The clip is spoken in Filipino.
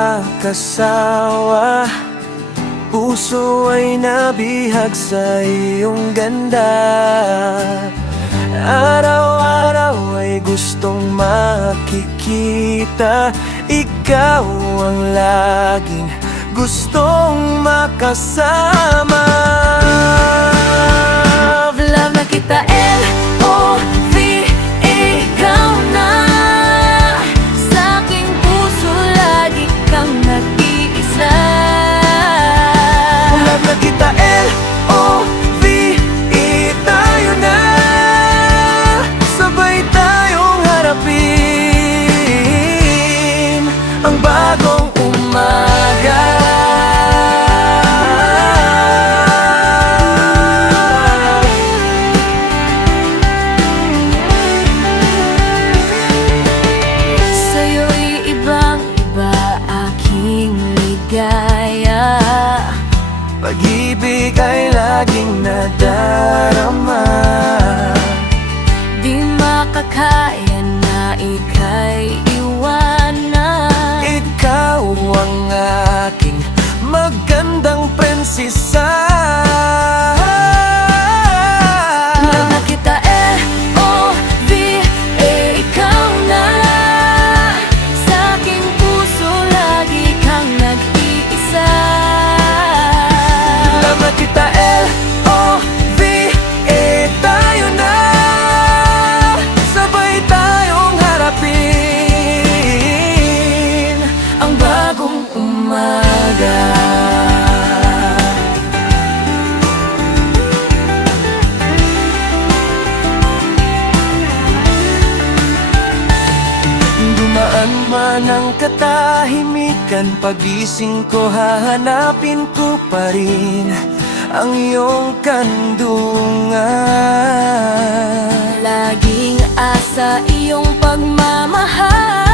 makakasawa. Puso ay nabihag sa iyong ganda. Araw-araw ay gustong makikita. Ikaw ang laging gustong makasama. Love na kita, L-O-V, ikaw na. Sa aking puso lagi kang nag-iisa. Love na kita, L-O-V, tayo na. Sabay tayong harapin ang bagong umaga. Sa'yo'y ibang-iba aking ligaya. Pag-ibig ay laging nadarama. Di makakaya na ika'y iwanan. Ikaw ang aking magandang prinsesa. Love na kita, L-O-V, ikaw na. Sa aking puso lagi kang nag-iisa. Love na kita, L-O-V, tayo na. Sabay tayong harapin ang bagong umaga. Dumaan man ang katahimikan, pagising ko hahanapin ko pa rin ang iyong kandungan. Laging asa iyong pagmamahal.